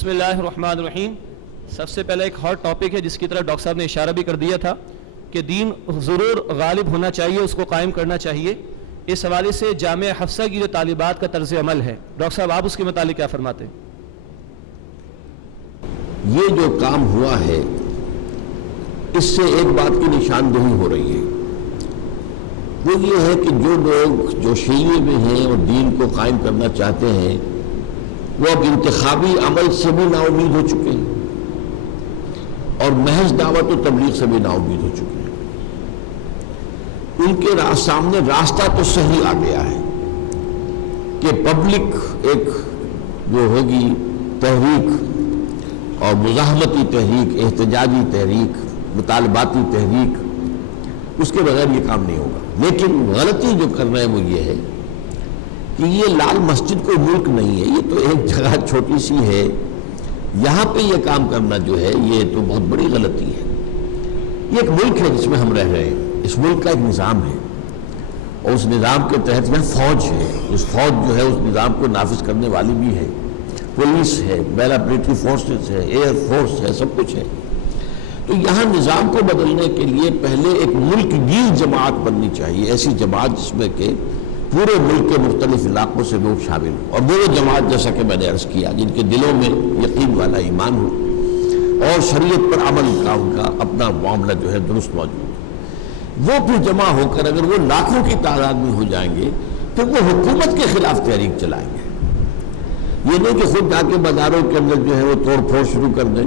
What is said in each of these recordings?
بسم اللہ الرحمن الرحیم. سب سے پہلے ایک ہاٹ ٹاپک ہے جس کی طرف ڈاکٹر صاحب نے اشارہ بھی کر دیا تھا کہ دین ضرور غالب ہونا چاہیے, اس کو قائم کرنا چاہیے. اس حوالے سے جامعہ حفصہ کی جو طالبات کا طرز عمل ہے, ڈاکٹر صاحب آپ اس کے متعلق کیا فرماتے ہیں؟ یہ جو کام ہوا ہے اس سے ایک بات کی نشاندہی ہو رہی ہے, وہ یہ ہے کہ جو لوگ جو شیعہ میں ہیں اور دین کو قائم کرنا چاہتے ہیں وہ اب انتخابی عمل سے بھی نا امید ہو چکے ہیں اور محض دعوت و تبلیغ سے بھی نا امید ہو چکے ہیں. ان کے سامنے راستہ تو صحیح آ گیا ہے کہ پبلک ایک جو ہوگی تحریک اور مزاحمتی تحریک, احتجاجی تحریک, مطالباتی تحریک, اس کے بغیر یہ کام نہیں ہوگا. لیکن غلطی جو کر رہے ہیں وہ یہ ہے کہ یہ لال مسجد کوئی ملک نہیں ہے, یہ تو ایک جگہ چھوٹی سی ہے, یہاں پہ یہ کام کرنا جو ہے یہ تو بہت بڑی غلطی ہے. یہ ایک ملک ہے جس میں ہم رہ رہے ہیں, اس ملک کا ایک نظام ہے اور اس نظام کے تحت یہاں فوج ہے. اس فوج جو ہے اس نظام کو نافذ کرنے والی بھی ہے, پولیس ہے, پیراملٹری فورسز ہے, ایئر فورس ہے, سب کچھ ہے. تو یہاں نظام کو بدلنے کے لیے پہلے ایک ملک گیر جماعت بننی چاہیے, ایسی جماعت جس میں کہ پورے ملک کے مختلف علاقوں سے لوگ شامل ہوں, اور وہ جماعت جیسا کہ میں نے عرض کیا جن کے دلوں میں یقین والا ایمان ہو اور شریعت پر عمل کا ان کا اپنا معاملہ جو ہے درست موجود ہے. وہ پھر جمع ہو کر اگر وہ لاکھوں کی تعداد میں ہو جائیں گے پھر وہ حکومت کے خلاف تحریک چلائیں گے. یہ نہیں کہ خود جا کے بازاروں کے اندر جو ہے وہ توڑ پھوڑ شروع کر دیں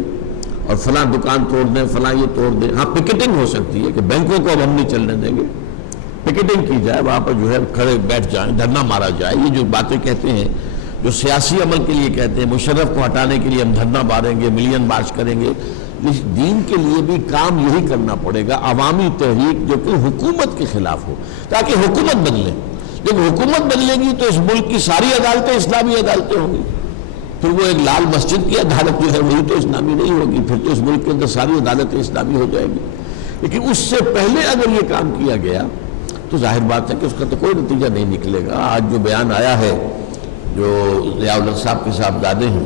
اور فلاں دکان توڑ دیں, فلاں یہ توڑ دیں. ہاں پکیٹنگ ہو سکتی ہے کہ بینکوں کو اب ہم نہیں چلنے دیں گے, پکیٹنگ کی جائے, وہاں پر جو ہے کھڑے بیٹھ جائیں, دھرنا مارا جائے. یہ جو باتیں کہتے ہیں جو سیاسی عمل کے لیے کہتے ہیں, مشرف کو ہٹانے کے لیے ہم دھرنا ماریں گے, ملین مارچ کریں گے, اس دین کے لیے بھی کام یہی کرنا پڑے گا, عوامی تحریک جو کہ حکومت کے خلاف ہو تاکہ حکومت بدلے. جب حکومت بدلے گی تو اس ملک کی ساری عدالتیں اسلامی عدالتیں ہوں گی. پھر وہ ایک لال مسجد کی عدالت جو ہے وہی تو اسلامی نہیں ہوگی, پھر تو اس ملک کے اندر ساری عدالتیں اسلامی ہو جائیں گی. لیکن اس سے پہلے اگر یہ کام کیا گیا تو ظاہر بات ہے کہ اس کا تو کوئی نتیجہ نہیں نکلے گا. آج جو بیان آیا ہے جو ضیاء الحق صاحب کے صاحبزادے ہیں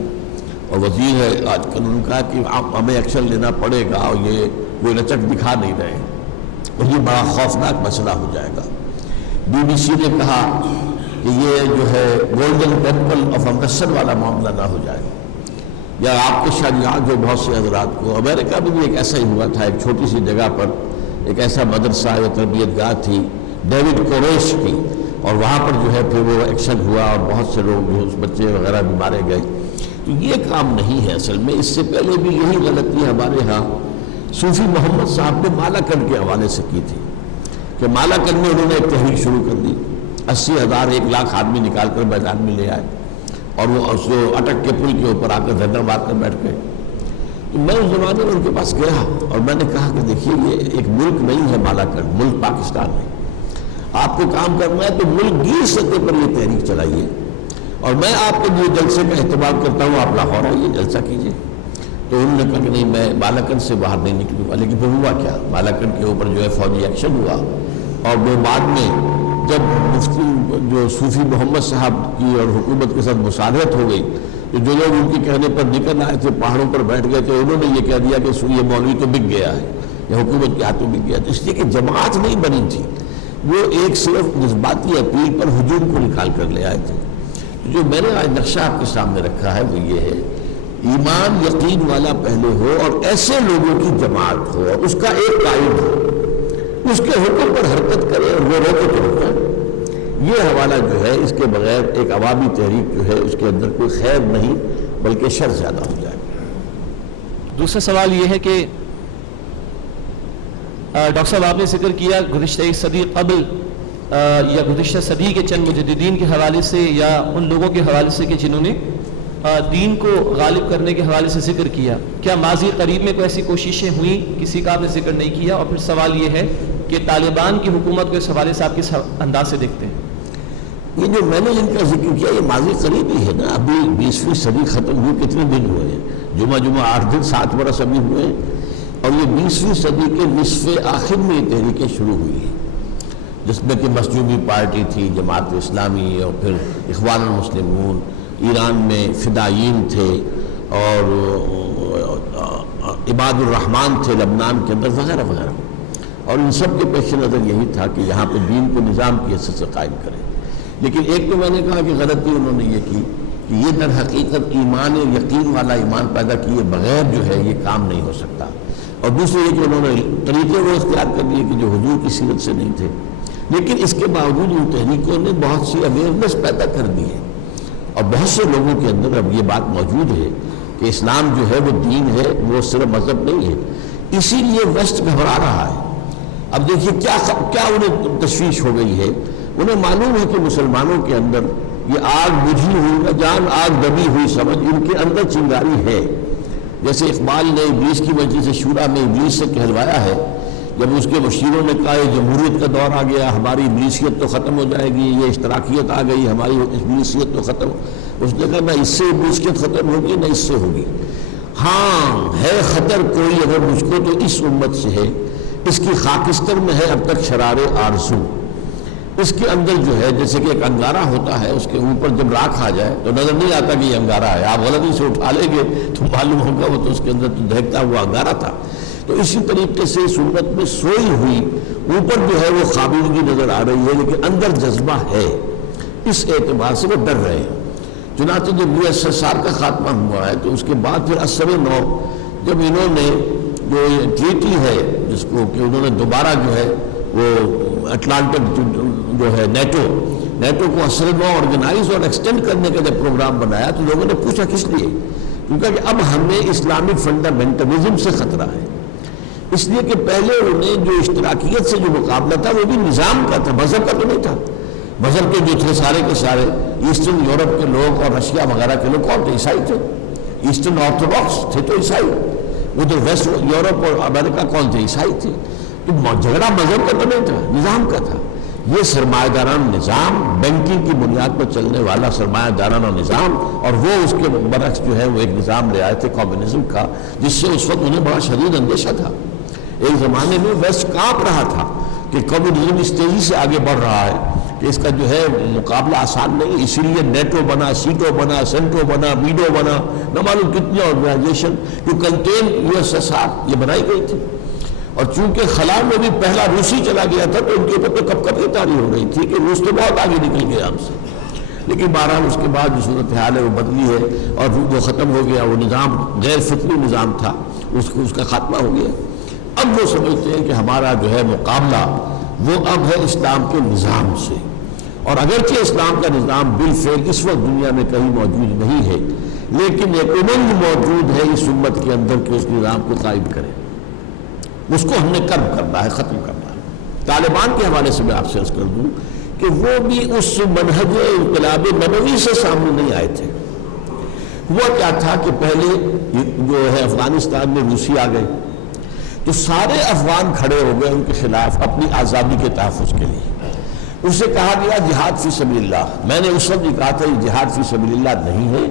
اور وزیر ہے, آج کل انہوں نے کہا کہ ہمیں ایکشن لینا پڑے گا اور یہ کوئی لچک دکھا نہیں رہے, اور یہ بڑا خوفناک مسئلہ ہو جائے گا. بی بی سی نے کہا کہ یہ جو ہے گولڈن ٹیمپل آف امرتسر والا معاملہ نہ ہو جائے, یا آپ کے شاید یہاں جو بہت سے حضرات کو امریکہ میں بھی ایک ایسا ہی ہوا تھا, ایک چھوٹی سی جگہ پر ایک ایسا مدرسہ یا تربیت گاہ تھی ڈیوڈ کوریش کی, اور وہاں پر جو ہے پھر وہ ایکشن ہوا اور بہت سے لوگ جو اس بچے وغیرہ بھی مارے گئے. تو یہ کام نہیں ہے اصل میں. اس سے پہلے بھی یہی غلطی ہمارے ہاں صوفی محمد صاحب نے مالاکنڈ کے حوالے سے کی تھی کہ مالاکنڈ میں انہوں نے ایک تحریک شروع کر دی, 80,000 1 لاکھ آدمی نکال کر میدان میں لے آئے اور وہ اٹک کے پل کے اوپر آ کر دھرنا مار کر بیٹھ گئے. تو میں اس زمانے میں ان کے پاس گیا اور میں نے کہا کہ دیکھیے یہ ایک ملک نہیں ہے مالاکنڈ, ملک پاکستان ہے. آپ کو کام کرنا ہے تو ملک گیر سطح پر یہ تحریک چلائیے, اور میں آپ کے لیے جلسے کا اہتمام کرتا ہوں, آپ لاہور آئیے جلسہ کیجیے. تو انہوں نے کہا کہ نہیں میں مالاکنڈ سے باہر نہیں نکلوں گا. لیکن پھر ہوا کیا, مالاکنڈ کے اوپر جو ہے فوجی ایکشن ہوا, اور وہ بعد میں جب مفتی جو صوفی محمد صاحب کی اور حکومت کے ساتھ مصالحت ہو گئی تو جو لوگ ان کے کہنے پر نکل آئے تھے پہاڑوں پر بیٹھ گئے تھے, انہوں نے یہ کہہ دیا کہ یہ مولوی تو بک گیا ہے یا حکومت کے ہاتھوں بک گیا. تو اس لیے کہ جماعت نہیں بنی تھی, وہ ایک صرف جذباتی اپیل پر ہجوم کو نکال کر لے آئے تھے. جو میں نے آج نقشہ آپ کے سامنے رکھا ہے وہ یہ ہے, ایمان یقین والا پہلے ہو اور ایسے لوگوں کی جماعت ہو اور اس کا ایک قائد ہو, اس کے حکم پر حرکت کرے اور وہ روکے تو روکے. یہ حوالہ جو ہے اس کے بغیر ایک عوامی تحریک جو ہے اس کے اندر کوئی خیر نہیں بلکہ شر زیادہ ہو جائے. دوسرا سوال یہ ہے کہ ڈاکٹر صاحب آپ نے ذکر کیا گزشتہ ایک صدی قبل یا گزشتہ صدی کے چند مجددین کے حوالے سے یا ان لوگوں کے حوالے سے کہ جنہوں نے دین کو غالب کرنے کے حوالے سے ذکر کیا, کیا ماضی قریب میں کوئی ایسی کوششیں ہوئیں؟ کسی کا آپ نے ذکر نہیں کیا. اور پھر سوال یہ ہے کہ طالبان کی حکومت کو اس حوالے سے آپ کس انداز سے دیکھتے ہیں؟ یہ جو میں نے ان کا ذکر کیا یہ ماضی قریب ہی ہے نا. ابھی 20ویں صدی ختم ہوئی کتنے دن ہوئے ہیں, جمعہ 8 دن 7 برس ابھی ہوئے ہیں, اور یہ 20ویں صدی کے نصف آخر میں یہ تحریکیں شروع ہوئی ہیں جس میں کہ مسجوبی پارٹی تھی, جماعت اسلامی, اور پھر اخوان المسلمون, ایران میں فدائیین تھے, اور عباد الرحمن تھے لبنان کے اندر وغیرہ وغیرہ، اور ان سب کے پیش نظر یہی تھا کہ یہاں پہ دین کو نظام کی حیثیت سے قائم کریں۔ لیکن ایک تو میں نے کہا کہ غلطی انہوں نے یہ کی کہ یہ در حقیقت ایمان یقین والا ایمان پیدا کیے بغیر جو ہے یہ کام نہیں ہو سکتا، اور دوسرے یہ کہ انہوں نے طریقے وہ اختیار کر دیے کہ جو حضور کی سیرت سے نہیں تھے، لیکن اس کے باوجود ان تحریکوں نے بہت سی اویئرنیس پیدا کر دی ہے، اور بہت سے لوگوں کے اندر اب یہ بات موجود ہے کہ اسلام جو ہے وہ دین ہے، وہ صرف مذہب نہیں ہے۔ اسی لیے ویسٹ گھبرا رہا ہے۔ اب دیکھیے کیا انہیں تشویش ہو گئی ہے، انہیں معلوم ہے کہ مسلمانوں کے اندر یہ آگ بجھی ہوئی نہ جان آگ دبی ہوئی سمجھ ان کے اندر چنگاری ہے۔ جیسے اقبال نے ابلیس کی مجلس شورا میں ابلیس سے کہلوایا ہے، جب اس کے مشیروں نے کہا یہ جمہوریت کا دور آ گیا، ہماری ابلیسیت تو ختم ہو جائے گی، یہ اشتراکیت آ گئی، ہماری ابلیسیت تو ختم، اس نے کہا نہ اس سے ابلیسیت ختم ہوگی نہ اس سے ہوگی، ہاں ہے خطر کوئی اگر مجھ کو تو اس امت سے ہے، اس کی خاکستر میں ہے اب تک شرار آرزو۔ اس کے اندر جو ہے جیسے کہ ایک انگارہ ہوتا ہے، اس کے اوپر جب راکھ آ جائے تو نظر نہیں آتا کہ یہ انگارہ ہے، آپ غلطی سے اٹھا لیں گے تو معلوم ہوگا وہ تو اس کے اندر تو دہکتا ہوا انگارہ تھا۔ تو اسی طریقے سے اس امت میں سوئی ہوئی اوپر جو ہے وہ خابیدگی نظر آ رہی ہے، لیکن اندر جذبہ ہے، اس اعتبار سے وہ ڈر رہے ہیں۔ چنانچہ جب USSR کا خاتمہ ہوا ہے تو اس کے بعد پھر اثر نو جب انہوں نے جو ٹریٹی ہے جس کو کہ انہوں نے دوبارہ جو ہے وہ اٹلانٹک جو ہے نیٹو کو اثر نو آرگنائز اور ایکسٹینڈ کرنے کا جب پروگرام بنایا تو لوگوں نے پوچھا کس لیے، کیونکہ اب ہمیں اسلامک فنڈامنٹلزم سے خطرہ ہے، اس لیے کہ پہلے انہیں جو اشتراکیت سے جو مقابلہ تھا وہ بھی نظام کا تھا، مذہب کا تو نہیں تھا۔ مذہب کے جو تھے سارے کے سارے ایسٹرن یورپ کے لوگ اور رشیا وغیرہ کے لوگ کون تھے؟ عیسائی تھے، ایسٹرن آرتھوڈاکس تھے تو عیسائی، ادھر ویسٹ یورپ اور امریکہ کون تھے؟ عیسائی تھے۔ تو جھگڑا مذہب کا تو نہیں تھا، نظام کا تھا۔ یہ سرمایہ دارانہ نظام، بینکنگ کی بنیاد پر چلنے والا سرمایہ دارانہ نظام، اور وہ اس کے برعکس جو ہے وہ ایک نظام لے آئے تھے کمیونزم کا، جس سے اس وقت انہیں بڑا شدید اندیشہ تھا۔ ایک زمانے میں ویسٹ کانپ رہا تھا کہ کمیونزم اس تیزی سے آگے بڑھ رہا ہے کہ اس کا جو ہے مقابلہ آسان نہیں، اسی لیے نیٹو بنا، سیٹو بنا، سینٹو بنا، میڈو بنا، نہ معلوم کتنی آرگنائزیشن جو کنٹین USSR یہ بنائی گئی تھی۔ اور چونکہ خلا میں بھی پہلا روسی چلا گیا تھا تو ان کے اوپر تو کب کب یہ تاریخ ہو رہی تھی کہ روس تو بہت آگے نکل گیا ہم سے، لیکن بہرحال اس کے بعد جو صورتحال ہے وہ بدلی ہے اور وہ ختم ہو گیا، وہ نظام غیر فطری نظام تھا، اس کا خاتمہ ہو گیا۔ اب وہ سمجھتے ہیں کہ ہمارا جو ہے مقابلہ وہ اب ہے اسلام کے نظام سے، اور اگرچہ اسلام کا نظام بالفعل اس وقت دنیا میں کہیں موجود نہیں ہے، لیکن ایک امنگ موجود ہے اس امت کے اندر کہ اس نظام کو قائم کرے، اس کو ہم نے کم کرنا ہے، ختم کرنا ہے۔ طالبان کے حوالے سے میں آپ سے عرض کر دوں کہ وہ بھی اس منہج انقلاب نبوی سے سامنے نہیں آئے تھے۔ ہوا کیا تھا کہ پہلے جو ہے افغانستان میں روسی آ گئے تو سارے افغان کھڑے ہو گئے ان کے خلاف اپنی آزادی کے تحفظ کے لیے۔ اسے کہا گیا جہاد فی سبیل اللہ۔ میں نے اس وقت یہ کہا تھا یہ جہاد فی سبیل اللہ نہیں ہے،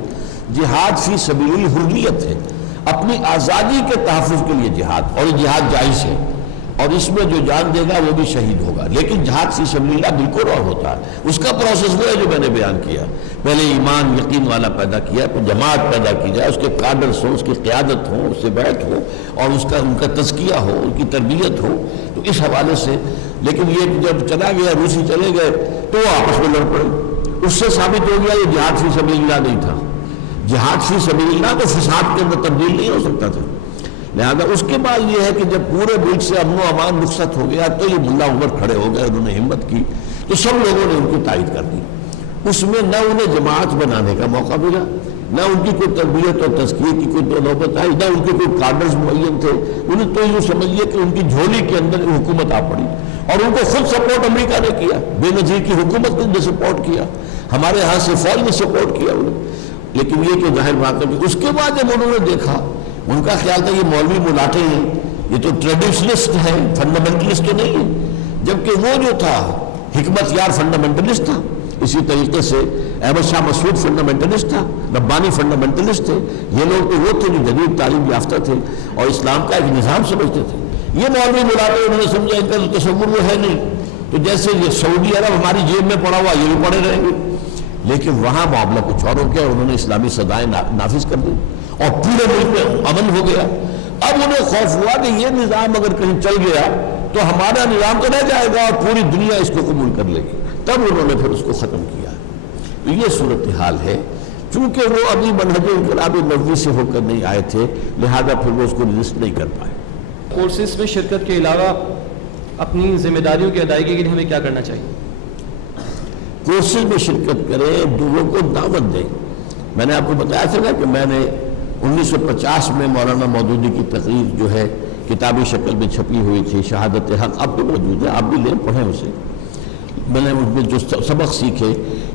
جہاد فی سبیل الحریت ہے، اپنی آزادی کے تحفظ کے لیے جہاد، اور یہ جہاد جائز ہے اور اس میں جو جان دے گا وہ بھی شہید ہوگا، لیکن جہاد فی سبیل اللہ بالکل اور ہوتا ہے۔ اس کا پروسیس وہ ہے جو میں نے بیان کیا، پہلے ایمان یقین والا پیدا کیا، پھر جماعت پیدا کی جائے، اس کے کادرز ہوں، اس کی قیادت ہو، اس سے بیعت ہو، اور ان کا تزکیہ ہو، ان کی تربیت ہو، تو اس حوالے سے۔ لیکن یہ جب چلا گیا، روسی چلے گئے تو وہ آپس میں لڑ پڑے، اس سے ثابت ہو گیا یہ جہاد فی سبیل اللہ نہیں تھا۔ جہاد فی سبیل اللہ تو فساد کے اندر تبدیل نہیں ہو سکتا تھا۔ لہذا اس کے بعد یہ ہے کہ جب پورے ملک سے امن و امان رخصت ہو گیا تو یہ ملا عمر کھڑے ہو گئے، انہوں نے ہمت کی تو سب لوگوں نے ان کی تائید کر دی۔ اس میں نہ انہیں جماعت بنانے کا موقع ملا، نہ ان کی کوئی تربیت اور تزکیے کی کوئی نوبت آئی، نہ ان کے کوئی کارڈرز معین تھے۔ انہیں تو یوں سمجھیے کہ ان کی جھولی کے اندر حکومت آ پڑی، اور ان کو خود سپورٹ امریکہ نے کیا، بے نظیر کی حکومت نے سپورٹ کیا، ہمارے ہاں سے فوج نے سپورٹ کیا انہیں۔ لیکن یہ کہ ظاہر بات ہے کہ اس کے بعد جب انہوں نے دیکھا، ان کا خیال تھا یہ مولوی ملاٹے ہیں، یہ تو ٹریڈیشنسٹ ہیں، فنڈامنٹلسٹ تو نہیں ہے، جبکہ وہ جو تھا حکمت یار فنڈامنٹلسٹ تھا۔ اسی طریقے سے احمد شاہ مسعود فنڈامنٹلسٹ تھا، ربانی فنڈامنٹلسٹ تھے۔ یہ لوگ تو وہ تھے جو جدید تعلیم یافتہ تھے اور اسلام کا ایک نظام سمجھتے تھے۔ یہ مولوی ملاٹے انہوں نے سمجھا ان کا تو تصور وہ ہے نہیں، تو جیسے یہ سعودی عرب ہماری جیب میں پڑا ہوا یہ بھی پڑے رہیں گے۔ لیکن وہاں معاملہ کچھ اور ہو گیا، انہوں نے اسلامی سزائیں نافذ کر دی، اور پورے ملک میں امن ہو گیا. اب انہیں خوف ہوا کہ یہ نظام اگر کہیں چل گیا تو ہمارا نظام تو رہ جائے گا اور پوری دنیا اس کو قبول کر لے گی. تب انہوں نے پھر اس کو ختم کیا. تو یہ صورتحال ہے. چونکہ وہ ابھی منہج انقلاب نبوی سے ہو کر نہیں آئے تھے, لہذا پھر وہ اس کو رجسٹ نہیں کر پائے. کورسز میں شرکت کے علاوہ اپنی ذمہ داریوں کی ادائیگی کے لیے ہمیں کیا کرنا چاہیے؟ کورسز میں شرکت کریں, دوسروں کو دعوت دیں. میں نے آپ کو بتایا تھا نا کہ میں نے 1950 میں مولانا مودودی کی تقریر جو ہے کتابی شکل میں چھپی ہوئی تھی, شہادت حق, اب بھی موجود ہے, آپ بھی لیں پڑھیں اسے. میں نے اس میں جو سبق سیکھے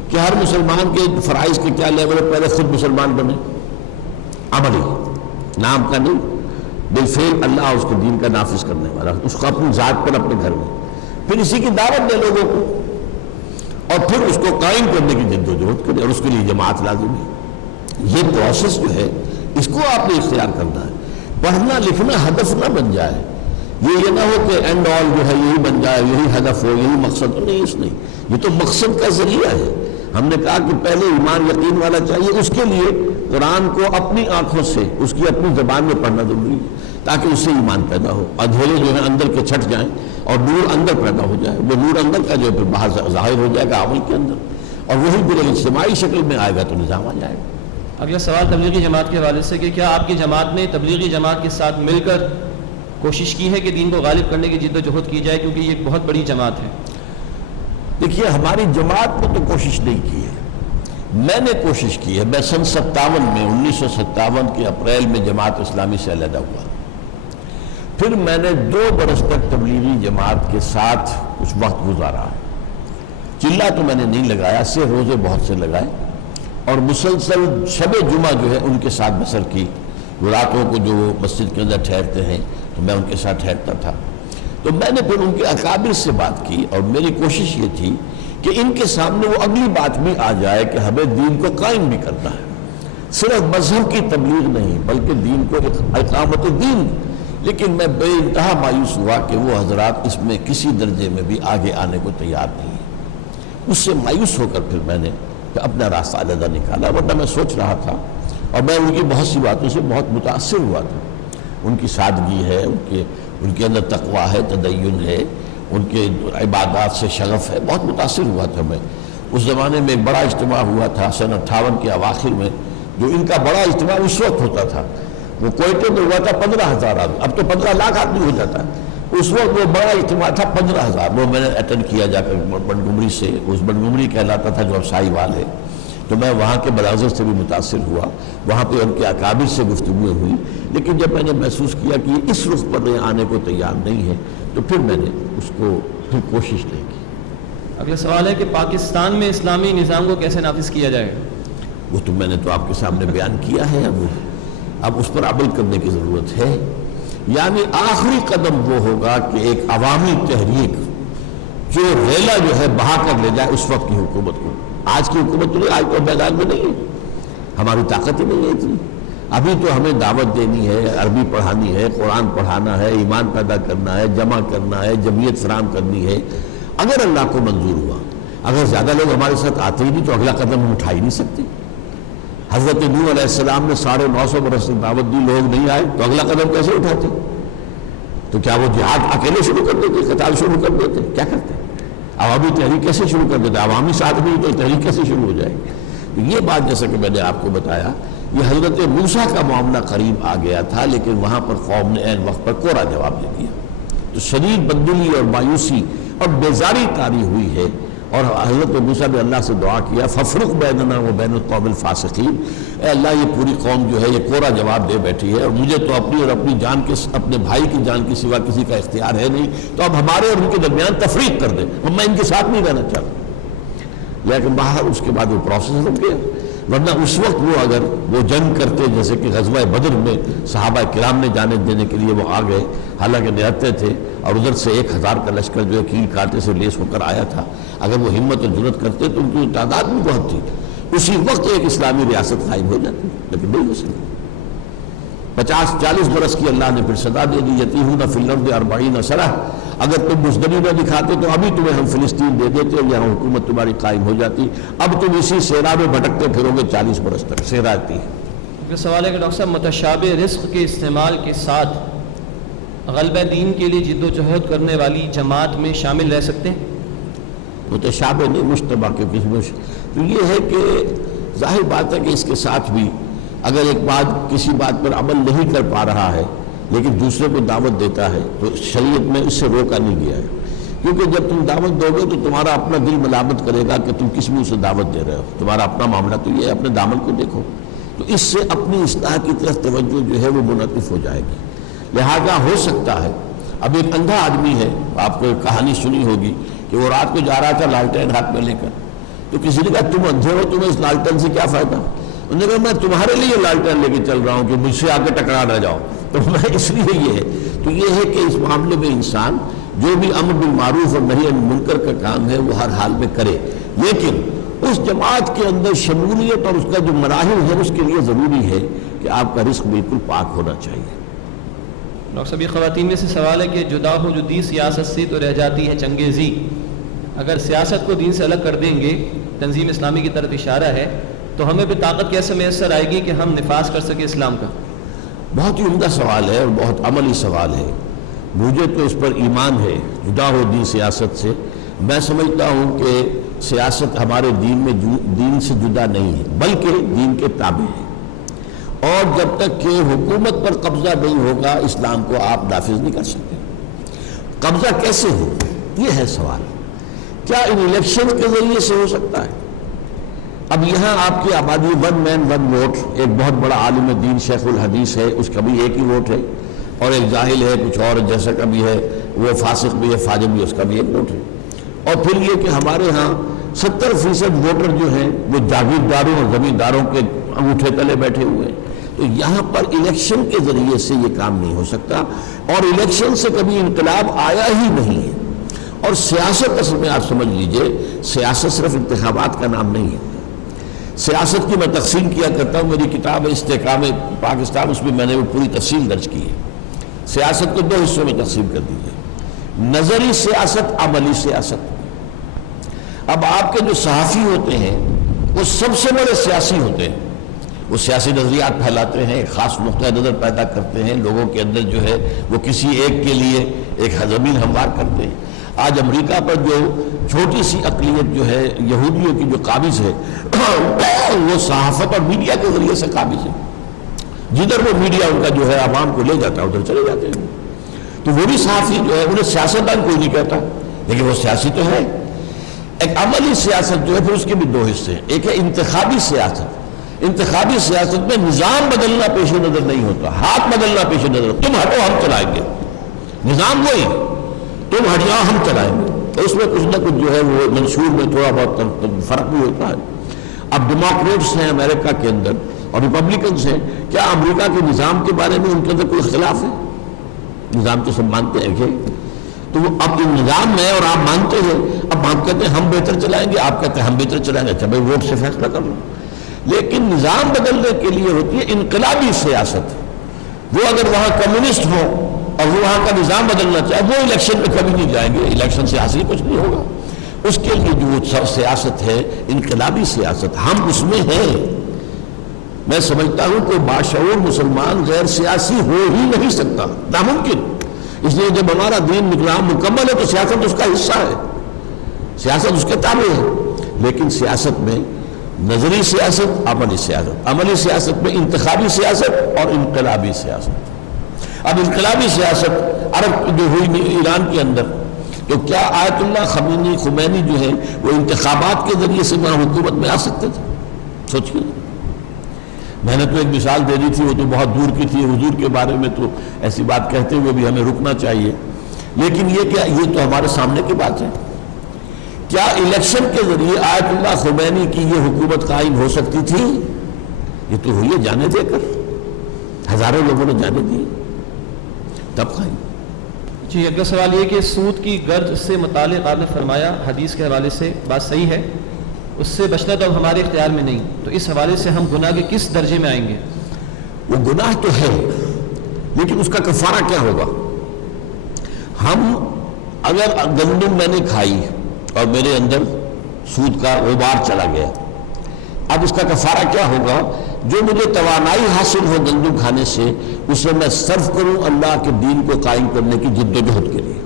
کہ ہر مسلمان کے فرائض کے کیا لیول ہے. پہلے خود مسلمان بنے, عملی, نام کا نہیں, بالفعل اللہ اس کے دین کا نافذ کرنے والا, اس کو اپنی ذات پر اپنے گھر میں, پھر اسی کی دعوت دے لوگوں کو, اور پھر اس کو قائم کرنے کی جد و جہد کرے, اور اس کے لیے جماعت لازم ہے. یہ پروسیس جو ہے اس کو آپ نے اختیار کرنا ہے. پڑھنا لکھنا ہدف نہ بن جائے, یہ نہ ہو کہ اینڈ آل جو ہے یہی بن جائے, یہی ہدف ہو, یہی مقصد ہو. نہیں, اس نہیں, یہ تو مقصد کا ذریعہ ہے. ہم نے کہا کہ پہلے ایمان یقین والا چاہیے, اس کے لیے قرآن کو اپنی آنکھوں سے اس کی اپنی زبان میں پڑھنا ضروری ہے تاکہ اس سے ایمان پیدا ہو, اندھیرے جو ہیں اندر کے چھٹ جائیں اور نور اندر پیدا ہو جائے. وہ نور اندر کا جو ہے پھر باہر ظاہر ہو جائے گا عمل کے اندر, اور وہی پھر اجتماعی شکل میں آئے گا تو نظام آ جائے گا. اگلا سوال تبلیغی جماعت کے حوالے سے کہ کیا آپ کی جماعت نے تبلیغی جماعت کے ساتھ مل کر کوشش کی ہے کہ دین کو غالب کرنے کی جد و جہد کی جائے, کیونکہ یہ ایک بہت بڑی جماعت ہے؟ دیکھیے, ہماری جماعت نے تو کوشش نہیں کی ہے, میں نے کوشش کی ہے. میں سن 57 میں 1957 کے اپریل میں جماعت اسلامی سے علیحدہ ہوا. پھر میں نے 2 برس تک تبلیغی جماعت کے ساتھ کچھ وقت گزارا. چلہ تو میں نے نہیں لگایا, سے روزے بہت سے لگائے, اور مسلسل شب جمعہ جو ہے ان کے ساتھ بسر کی. راتوں کو جو وہ مسجد کے اندر ٹھہرتے ہیں تو میں ان کے ساتھ ٹھہرتا تھا. تو میں نے پھر ان کے اکابر سے بات کی, اور میری کوشش یہ تھی کہ ان کے سامنے وہ اگلی بات بھی آ جائے کہ ہمیں دین کو قائم بھی کرنا ہے, صرف مذہب کی تبلیغ نہیں بلکہ دین کو اقامت دین. لیکن میں بے انتہا مایوس ہوا کہ وہ حضرات اس میں کسی درجے میں بھی آگے آنے کو تیار نہیں ہیں. اس سے مایوس ہو کر پھر میں نے اپنا راستہ علیحدہ نکالا. ورنہ میں سوچ رہا تھا, اور میں ان کی بہت سی باتوں سے بہت متاثر ہوا تھا. ان کی سادگی ہے, ان کے اندر تقویٰ ہے, تدین ہے, ان کے عبادات سے شغف ہے, بہت متاثر ہوا تھا میں. اس زمانے میں ایک بڑا اجتماع ہوا تھا سن 58 کے اواخر میں, جو ان کا بڑا اجتماع اس وقت ہوتا تھا. وہ کوئٹے میں ہوا تھا 15,000 آدمی, اب تو 15 لاکھ آدمی ہو جاتا ہے. اس وقت وہ بڑا اجتماع تھا 15,000, وہ میں نے اٹینڈ کیا جا کر بنڈگمری سے. اس بنڈگمری کہلاتا تھا جو اب ساہیوال ہے. تو میں وہاں کے مناظر سے بھی متاثر ہوا, وہاں پہ ان کے اکابر سے گفتگویں ہوئی. لیکن جب میں نے محسوس کیا کہ یہ اس رخ پر آنے کو تیار نہیں ہے تو پھر میں نے اس کو پھر کوشش نہیں کی. اگلا سوال ہے کہ پاکستان میں اسلامی نظام کو کیسے نافذ کیا جائے؟ وہ تو میں نے تو آپ کے سامنے بیان کیا ہے. اب اس پر عمل کرنے کی ضرورت ہے. یعنی آخری قدم وہ ہوگا کہ ایک عوامی تحریک جو ریلا جو ہے بہا کر لے جائے اس وقت کی حکومت کو. آج کی حکومت تو نہیں, آج تو میدان میں نہیں ہے, ہماری طاقت ہی نہیں ہے اتنی. ابھی تو ہمیں دعوت دینی ہے, عربی پڑھانی ہے, قرآن پڑھانا ہے, ایمان پیدا کرنا ہے, جمع کرنا ہے, جمعیت فراہم کرنی ہے. اگر اللہ کو منظور ہوا, اگر زیادہ لوگ ہمارے ساتھ آتے ہی نہیں تو اگلا قدم ہم اٹھا ہی نہیں سکتے. حضرت نوح علیہ السلام نے 950 برس تک دعوت دی, لوگ نہیں آئے تو اگلا قدم کیسے اٹھاتے؟ تو کیا وہ جہاد اکیلے شروع کر دیتے, قتال شروع کر دیتے, کیا کرتے؟ عوامی تحریک کیسے شروع کر دیتے؟ عوامی ساتھ نہیں تو تحریک کیسے شروع ہو جائے؟ تو یہ بات جیسا کہ میں نے آپ کو بتایا, یہ حضرت موسیٰ کا معاملہ قریب آ گیا تھا, لیکن وہاں پر قوم نے عین وقت پر کوڑا جواب دے دیا. تو شدید بددلی اور مایوسی اور بیزاری طاری ہوئی ہے. اور حضرت موسیٰ نے اللہ سے دعا کیا, ففرق بیننا و بین القوم الفاسقین, اے اللہ یہ پوری قوم جو ہے یہ کوڑا جواب دے بیٹھی ہے, اور مجھے تو اپنی اور اپنی جان کے, اپنے بھائی کی جان کے سوا کسی کا اختیار ہے نہیں, تو اب ہمارے اور ان کے درمیان تفریق کر دیں, اور میں ان کے ساتھ نہیں رہنا چاہتا. لیکن باہر اس کے بعد وہ پروسیس رک گیا. ورنہ اس وقت وہ اگر وہ جنگ کرتے, جیسے کہ غزوہ بدر میں صحابہ کرام نے جانے دینے کے لیے وہ آ گئے, حالانکہ نہتے تھے, اور ادھر سے 1000 کا لشکر جو ہے کیل کانٹے سے لیس ہو کر آیا تھا. اگر وہ ہمت اور جرت کرتے تو ان کی تعداد بھی بہت تھی, اسی وقت ایک اسلامی ریاست قائم ہو جاتی, لیکن نہیں ہو سکی. 50-40 برس کی اللہ نے پھر صدا دے دی, یتیہون فی الارض 40 سنہ, اگر تم بزدلی نہ دکھاتے تو ابھی تمہیں ہم فلسطین دے دیتے اور یہاں حکومت تمہاری قائم ہو جاتی. اب تم اسی صحرا میں بھٹکتے پھرو گے 40 برس تک. صحرا آتی ہے. اگلا سوال ہے کہ ڈاکٹر صاحب متشابہ رزق کے استعمال کے ساتھ غلبہ دین کے لیے جد و جہد کرنے والی جماعت میں شامل رہ سکتے ہیں؟ متشابہ نہیں، مشتبہ کے قسم تو یہ ہے کہ ظاہر بات ہے کہ اس کے ساتھ بھی اگر ایک بات کسی بات پر عمل نہیں کر پا رہا ہے لیکن دوسرے کو دعوت دیتا ہے تو شریعت میں اس سے روکا نہیں گیا ہے، کیونکہ جب تم دعوت دو گے تو تمہارا اپنا دل ملامت کرے گا کہ تم کس منہ سے دعوت دے رہے ہو، تمہارا اپنا معاملہ تو یہ ہے، اپنے دامن کو دیکھو، تو اس سے اپنی اصلاح کی طرف توجہ جو ہے وہ منعطف ہو جائے گی۔ لہذا ہو سکتا ہے اب ایک اندھا آدمی ہے، آپ کو ایک کہانی سنی ہوگی کہ وہ رات کو جا رہا تھا لالٹین ہاتھ میں لے کر، تو کسی نے کہا تم اندھے ہو، تمہیں اس لالٹین سے کیا فائدہ؟ انہوں نے کہا میں تمہارے لیے لالٹین لے کے چل رہا ہوں کہ مجھ سے آ کے ٹکرا نہ جاؤ، تو میں اس لیے یہ ہے۔ تو یہ ہے کہ اس معاملے میں انسان جو بھی امر بالمعروف اور نہی عن المنکر کا کام ہے وہ ہر حال میں کرے، لیکن اس جماعت کے اندر شمولیت اور اس کا جو مراحل ہے اس کے لیے ضروری ہے کہ آپ کا رزق بالکل پاک ہونا چاہیے۔ ڈاکٹر صاحب یہ خواتین میں سے سوال ہے کہ جدا ہو جدی سیاست سے تو رہ جاتی ہے چنگیزی، اگر سیاست کو دین سے الگ کر دیں گے، تنظیم اسلامی کی طرف اشارہ ہے، تو ہمیں بھی طاقت کیسے میسر آئے گی کہ ہم نفاذ کر سکیں اسلام کا؟ بہت ہی عمدہ سوال ہے اور بہت عملی سوال ہے، مجھے تو اس پر ایمان ہے جدا ہو دین سیاست سے۔ میں سمجھتا ہوں کہ سیاست ہمارے دین میں دین سے جدا نہیں ہے بلکہ دین کے تابع ہے، اور جب تک کہ حکومت پر قبضہ نہیں ہوگا اسلام کو آپ نافذ نہیں کر سکتے۔ قبضہ کیسے ہو یہ ہے سوال، کیا ان الیکشن کے ذریعے سے ہو سکتا ہے؟ اب یہاں آپ کی آبادی ون مین ون ووٹ، ایک بہت بڑا عالم دین شیخ الحدیث ہے، اس کا بھی ایک ہی ووٹ ہے، اور ایک جاہل ہے کچھ اور جیسا کا بھی ہے، وہ فاسق بھی ہے فاجر بھی، اس کا بھی ایک ووٹ ہے، اور پھر یہ کہ ہمارے ہاں 70% ووٹر جو ہیں وہ جاگیرداروں اور زمینداروں کے انگوٹھے تلے بیٹھے ہوئے ہیں، تو یہاں پر الیکشن کے ذریعے سے یہ کام نہیں ہو سکتا، اور الیکشن سے کبھی انقلاب آیا ہی نہیں ہے۔ اور سیاست اصل میں آپ سمجھ لیجئے، سیاست صرف انتخابات کا نام نہیں ہے۔ سیاست کی میں تقسیم کیا کرتا ہوں، میری کتاب ہے استحکام پاکستان، اس میں نے وہ پوری تفصیل درج کی ہے۔ سیاست کو 2 حصوں میں تقسیم کر دیجیے، نظری سیاست، عملی سیاست۔ اب آپ کے جو صحافی ہوتے ہیں وہ سب سے بڑے سیاسی ہوتے ہیں، وہ سیاسی نظریات پھیلاتے ہیں، خاص نقطہ نظر پیدا کرتے ہیں، لوگوں کے اندر جو ہے وہ کسی ایک کے لیے ایک زمین ہموار کرتے ہیں۔ آج امریکہ پر جو چھوٹی سی اقلیت جو ہے یہودیوں کی جو قابض ہے وہ صحافت اور میڈیا کے ذریعے سے قابض ہے، جدھر وہ میڈیا ان کا جو ہے عوام کو لے جاتا ہے ادھر چلے جاتے ہیں، تو وہ بھی صحافی جو ہے انہیں سیاستدان کوئی نہیں کہتا لیکن وہ سیاسی تو ہے۔ ایک عملی سیاست جو ہے پھر اس کے بھی 2 حصے ہیں، ایک ہے انتخابی سیاست۔ انتخابی سیاست میں نظام بدلنا پیش نظر نہیں ہوتا، ہاتھ بدلنا پیش نظر، تم ہٹو ہم چلائیں گے، نظام وہی، تم ہٹ جاؤ ہم چلائیں گے، تو اس میں کچھ نہ کچھ جو ہے وہ منشور میں تھوڑا بہت فرق بھی ہوتا ہے۔ اب ڈیموکریٹس ہیں امریکہ کے اندر اور ریپبلکنس ہیں، کیا امریکہ کے نظام کے بارے میں ان کے اندر کوئی اختلاف ہے؟ نظام تو سب مانتے ہیں کہ تو وہ اب نظام ہے اور آپ مانتے ہیں، اب آپ کہتے ہیں ہم بہتر چلائیں گے، آپ کہتے ہیں ہم بہتر چلائیں گے، اچھا بھائی ووٹ سے فیصلہ کر لو۔ لیکن نظام بدلنے کے لیے ہوتی ہے انقلابی سیاست، وہ اگر وہاں کمیونسٹ ہو اور وہ وہاں کا نظام بدلنا چاہے وہ الیکشن میں کبھی نہیں جائیں گے، الیکشن سے حاصل کچھ نہیں ہوگا۔ اس کے لیے جو سیاست ہے انقلابی سیاست، ہم اس میں ہیں۔ میں سمجھتا ہوں کہ باشعور مسلمان غیر سیاسی ہو ہی نہیں سکتا، ناممکن، اس لیے جب ہمارا دین نظام مکمل ہے تو سیاست اس کا حصہ ہے، سیاست اس کے تابع ہے۔ لیکن سیاست میں نظری سیاست، عملی سیاست، عملی سیاست میں انتخابی سیاست اور انقلابی سیاست۔ اب انقلابی سیاست عرب جو ہوئی ایران کے اندر، تو کیا آیت اللہ خمینی جو ہے وہ انتخابات کے ذریعے سے وہاں حکومت میں آ سکتے تھے؟ سوچیے، میں نے تو ایک مثال دے دی تھی، وہ تو بہت دور کی تھی، حضور کے بارے میں تو ایسی بات کہتے ہوئے بھی ہمیں رکنا چاہیے، لیکن یہ تو ہمارے سامنے کی بات ہے۔ کیا الیکشن کے ذریعے آیت اللہ خمینی کی یہ حکومت قائم ہو سکتی تھی؟ یہ تو ہوئی ہے جانے دے کر، ہزاروں لوگوں نے جانے دی تب قائم۔ جی اگلا سوال یہ کہ سود کی گرج سے متعلق آپ نے فرمایا حدیث کے حوالے سے بات صحیح ہے، اس سے بچنا تو اب ہمارے اختیار میں نہیں، تو اس حوالے سے ہم گناہ کے کس درجے میں آئیں گے؟ وہ گناہ تو ہے لیکن اس کا کفارہ کیا ہوگا؟ ہم اگر گندم میں نے کھائی اور میرے اندر سود کا غبار چلا گیا، اب اس کا کفارہ کیا ہوگا جو مجھے توانائی حاصل ہو گندم کھانے سے اسے میں صرف کروں اللہ کے دین کو قائم کرنے کی جد و جہد کے لیے،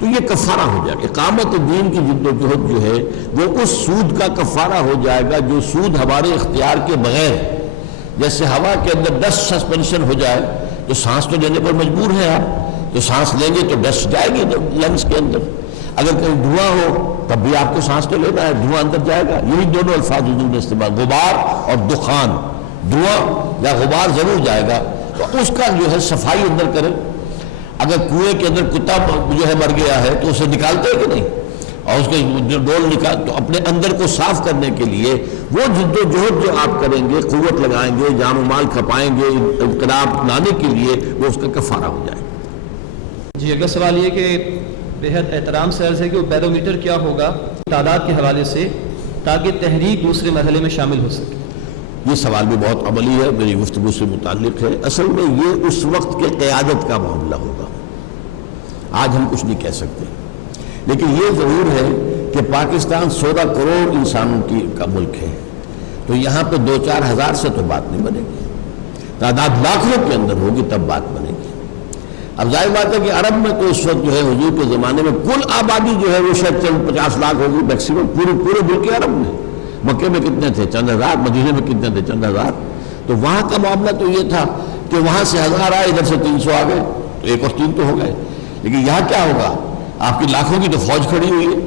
تو یہ کفارہ ہو جائے گا۔ اقامت دین کی جد و جہد جو ہے وہ اس سود کا کفارہ ہو جائے گا جو سود ہمارے اختیار کے بغیر، جیسے ہوا کے اندر ڈسٹ سسپینشن ہو جائے تو سانس تو لینے پر مجبور ہے آپ، تو سانس لیں گے تو ڈسٹ جائے گی لنگس کے اندر، اگر کہیں دھواں ہو تب بھی آپ کو سانس تو لینا ہے، دھواں اندر جائے گا۔ یہی دونوں الفاظ حضور نے استعمال، غبار اور دخان، دھواں یا غبار ضرور جائے گا، تو اس کا جو ہے صفائی اندر کریں۔ اگر کنویں کے اندر کتا جو ہے مر گیا ہے تو اسے نکالتے ہیں کہ نہیں، اور اس کے جو ڈول نکال، تو اپنے اندر کو صاف کرنے کے لیے وہ جد و جہد جو آپ کریں گے، قوت لگائیں گے، جان و مال کھپائیں گے انقلاب لانے کے لیے، وہ اس کا کفارہ ہو جائے۔ جی اگلا سوال یہ کہ بےحد احترام سے عرض ہے کہ وہ بیرومیٹر کیا ہوگا تعداد کے حوالے سے تاکہ تحریک دوسرے مرحلے میں شامل ہو سکے؟ یہ سوال بھی بہت عملی ہے، میری گفتگو سے متعلق ہے۔ اصل میں یہ اس وقت کے قیادت کا معاملہ ہوگا، آج ہم کچھ نہیں کہہ سکتے، لیکن یہ ضرور ہے کہ پاکستان 16 کروڑ انسانوں کا ملک ہے، تو یہاں پہ 2-4 ہزار سے تو بات نہیں بنے گی، تعداد لاکھوں کے اندر ہوگی تب بات بنے گی۔ اب ظاہر بات ہے کہ عرب میں تو اس وقت جو ہے حضور کے زمانے میں کل آبادی جو ہے وہ شاید 50 لاکھ ہوگی میکسیمم، پورے ملک عرب میں۔ مکے میں کتنے تھے؟ چند ہزار، مدینے میں کتنے تھے؟ چند ہزار۔ تو وہاں کا معاملہ تو یہ تھا کہ وہاں سے 1000 آئے، ادھر سے 300 آ گئے، تو 1 اور 3 تو ہو گئے۔ لیکن یہاں کیا ہوگا؟ آپ کی لاکھوں کی تو فوج کھڑی ہوئی ہے،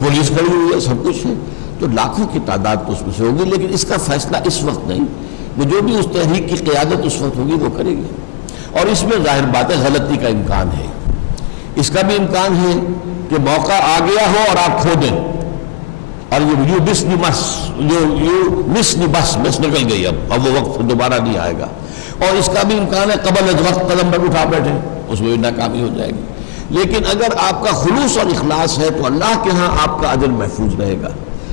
پولیس کھڑی ہوئی ہے، سب کچھ ہے، تو لاکھوں کی تعداد تو اس میں سے ہوگی، لیکن اس کا فیصلہ اس وقت نہیں، وہ جو بھی اس تحریک کی قیادت اس وقت ہوگی وہ کرے گی۔ اور اس میں ظاہر بات ہے غلطی کا امکان ہے، اس کا بھی امکان ہے کہ موقع آ گیا ہو اور آپ کھو دیں، اور یو مس نکل گئی، اب وہ وقت دوبارہ نہیں آئے گا۔ اور اس کا بھی امکان ہے قبل از وقت قدم پر اٹھا بیٹھے، اس میں بھی ناکامی ہو جائے گی۔ لیکن اگر آپ کا خلوص اور اخلاص ہے تو اللہ کے ہاں آپ کا اجر محفوظ رہے گا،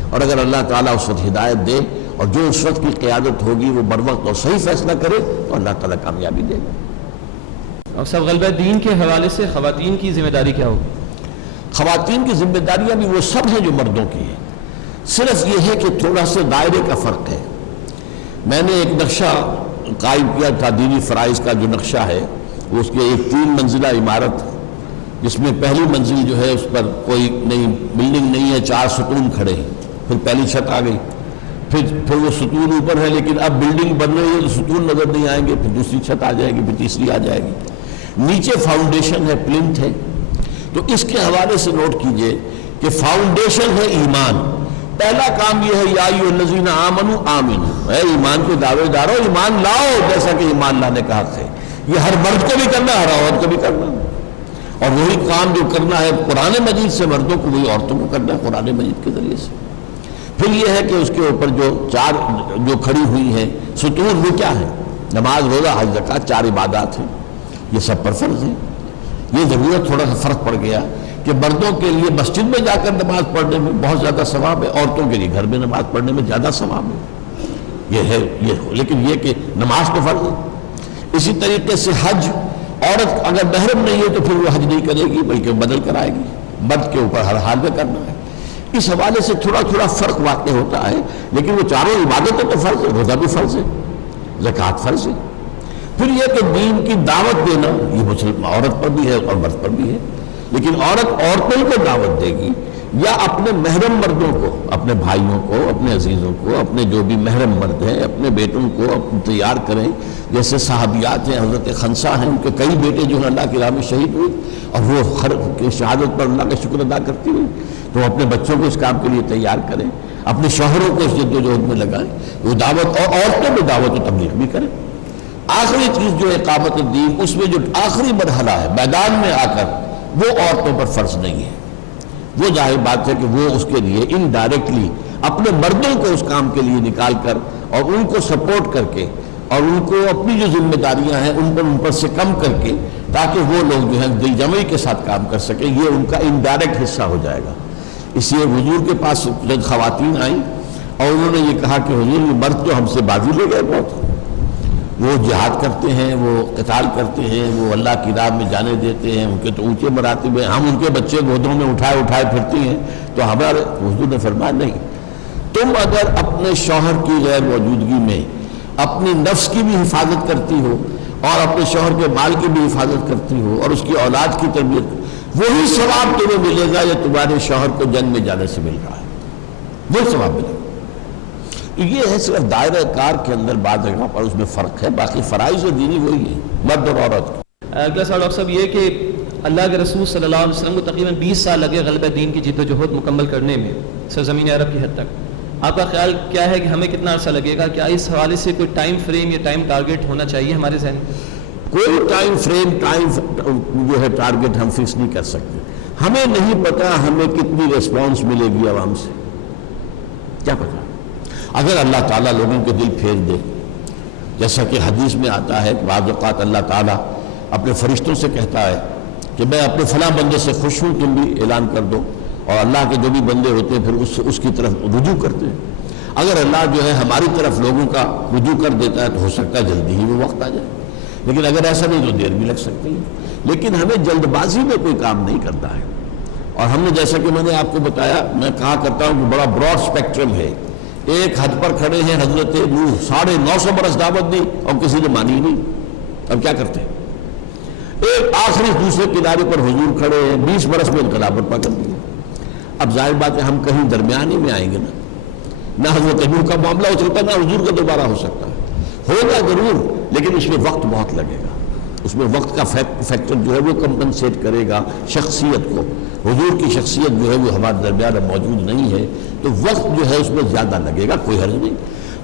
اور اگر اللہ تعالیٰ اس وقت ہدایت دے اور جو اس وقت کی قیادت ہوگی وہ بر وقت اور صحیح فیصلہ کرے تو اللہ تعالیٰ کامیابی دے گا۔ اور سب غلبہ دین کے حوالے سے خواتین کی ذمہ داری کیا ہوگی؟ خواتین کی ذمہ داریاں بھی وہ سب ہیں جو مردوں کی ہیں، صرف یہ ہے کہ تھوڑا سا دائرے کا فرق ہے۔ میں نے ایک نقشہ قائم کیا تھا دینی فرائض کا، جو نقشہ ہے وہ اس کے ایک 3 منزلہ عمارت، جس میں پہلی منزل جو ہے اس پر کوئی نئی بلڈنگ نہیں ہے، 4 ستون کھڑے ہیں، پھر پہلی چھت آ گئی، پھر وہ ستون اوپر ہے لیکن اب بلڈنگ بن رہی ہے تو ستون نظر نہیں آئیں گے، پھر دوسری چھت آ جائے گی، پھر تیسری آ جائے گی، نیچے فاؤنڈیشن ہے، پلنتھ ہے۔ تو اس کے حوالے سے نوٹ کیجئے کہ فاؤنڈیشن ہے ایمان۔ پہلا کام یہ ہے یا ایھا الذین آمنوا آمنوا، اے ایمان کے دعوے دارو ایمان لاؤ، جیسا کہ ایمان لانے کا حق ہے۔ یہ ہر مرد کو بھی کرنا ہے، ہر عورت کو بھی کرنا ہے، اور وہی کام جو کرنا ہے قرآن مجید سے مردوں کو وہی عورتوں کو کرنا ہے قرآن مجید کے ذریعے سے۔ پھر یہ ہے کہ اس کے اوپر جو 4 جو کھڑی ہوئی ہیں ستون، وہ کیا ہے؟ نماز، روزہ، حج، زکوٰۃ، 4 عبادات ہیں، یہ سب پر فرض ہیں۔ یہ ضرورت تھوڑا سا فرق پڑ گیا کہ مردوں کے لیے مسجد میں جا کر نماز پڑھنے میں بہت زیادہ ثواب ہے، عورتوں کے لیے گھر میں نماز پڑھنے میں زیادہ ثواب ہے، یہ ہے لیکن یہ کہ نماز تو فرض ہے۔ اسی طریقے سے حج، عورت اگر محرم نہیں ہے تو پھر وہ حج نہیں کرے گی بلکہ بدل کر آئے گی، مرد کے اوپر ہر حال میں کرنا ہے۔ اس حوالے سے تھوڑا فرق واقع ہوتا ہے، لیکن وہ 4 عبادتیں تو فرض ہے، روزہ بھی فرض ہے، زکوٰۃ فرض ہے۔ پھر یہ کہ دین کی دعوت دینا یہ مسلم عورت پر بھی ہے اور مرد پر بھی ہے، لیکن عورتوں کو دعوت دے گی یا اپنے محرم مردوں کو، اپنے بھائیوں کو، اپنے عزیزوں کو، اپنے جو بھی محرم مرد ہیں اپنے بیٹوں کو تیار کریں، جیسے صحابیات ہیں، حضرت خنسا ہیں، ان کے کئی بیٹے جو ہیں اللہ کی راہ میں شہید ہوئے اور وہ ہر شہادت پر اللہ کا شکر ادا کرتی ہوئی، تو اپنے بچوں کو اس کام کے لیے تیار کریں، اپنے شوہروں کو اس جد و جہد میں لگائیں، وہ دعوت، اور عورتوں میں دعوت و تبلیغ بھی کریں۔ آخری چیز جو اقامت الدین، اس میں جو آخری مرحلہ ہے میدان میں آ کر، وہ عورتوں پر فرض نہیں ہے، وہ ظاہر بات ہے کہ وہ اس کے لیے انڈائریکٹلی اپنے مردوں کو اس کام کے لیے نکال کر اور ان کو سپورٹ کر کے اور ان کو اپنی جو ذمہ داریاں ہیں ان پر سے کم کر کے، تاکہ وہ لوگ جو ہیں دل جمعی کے ساتھ کام کر سکیں، یہ ان کا انڈائریکٹ حصہ ہو جائے گا۔ اس لیے حضور کے پاس جب خواتین آئیں اور انہوں نے یہ کہا کہ حضور یہ مرد تو ہم سے بازی لے گئے بہت، وہ جہاد کرتے ہیں، وہ قتال کرتے ہیں، وہ اللہ کی راہ میں جانے دیتے ہیں، ان کے تو اونچے مراتب ہیں، ہم ان کے بچے گودوں میں اٹھائے پھرتی ہیں، تو ہمارے حضور نے فرمایا نہیں، تم اگر اپنے شوہر کی غیر موجودگی میں اپنی نفس کی بھی حفاظت کرتی ہو اور اپنے شوہر کے مال کی بھی حفاظت کرتی ہو اور اس کی اولاد کی تربیت، وہی ثواب تمہیں ملے گا جو تمہارے شوہر کو جنگ میں جانے سے مل رہا ہے، وہ ثواب ملے گا۔ تو یہ ہے صرف دائرہ کار کے اندر بعض جگہ پر اس میں فرق ہے، باقی فرائض دینی وہی ہے مرد اور عورت کی۔ اگلا سوال ڈاکٹر صاحب یہ کہ اللہ کے رسول صلی اللہ علیہ وسلم کو تقریباً 20 سال لگے غلبہ دین کی جد و جہد مکمل کرنے میں سرزمین عرب کی حد تک، آپ کا خیال کیا ہے کہ ہمیں کتنا عرصہ لگے گا؟ کیا اس حوالے سے کوئی ٹائم فریم یا ٹائم ٹارگیٹ ہونا چاہیے ہمارے ذہن میں؟ کوئی ٹائم فریم جو ہے ٹارگیٹ ہم فکس نہیں کر سکتے، ہمیں نہیں پتا ہمیں کتنی ریسپانس ملے گی عوام سے، کیا پتا۔ اگر اللہ تعالیٰ لوگوں کے دل پھیر دے، جیسا کہ حدیث میں آتا ہے کہ بعض اوقات اللہ تعالیٰ اپنے فرشتوں سے کہتا ہے کہ میں اپنے فلاں بندے سے خوش ہوں، تم بھی اعلان کر دو، اور اللہ کے جو بھی بندے ہوتے ہیں پھر اس کی طرف رجوع کرتے ہیں۔ اگر اللہ جو ہے ہماری طرف لوگوں کا رجوع کر دیتا ہے تو ہو سکتا ہے جلدی ہی وہ وقت آ جائے، لیکن اگر ایسا نہیں تو دیر بھی لگ سکتی ہے۔ لیکن ہمیں جلد بازی میں کوئی کام نہیں کرنا ہے، اور ہم نے جیسا کہ میں نے آپ کو بتایا، میں کہا کرتا ہوں کہ بڑا براڈ اسپیکٹرم ہے۔ ایک حد پر کھڑے ہیں حضرت نوح، 950 برس دعوت دی اور کسی نے مانی نہیں، اب کیا کرتے ہیں؟ ایک آخری دوسرے کنارے پر حضور کھڑے ہیں، 20 برس میں انقلاب برپا کر دیا۔ اب ظاہر بات ہے ہم کہیں درمیانی میں آئیں گے نا، نہ حضرت نوح کا معاملہ ہو سکتا ہے نہ حضور کا دوبارہ ہو سکتا ہے، ہوگا ضرور لیکن اس میں وقت بہت لگے گا، اس میں وقت کا فیکٹر جو ہے وہ کمپنسیٹ کرے گا شخصیت کو۔ حضور کی شخصیت جو ہے وہ ہمارے درمیان اب موجود نہیں ہے، تو وقت جو ہے اس میں زیادہ لگے گا، کوئی حرج نہیں۔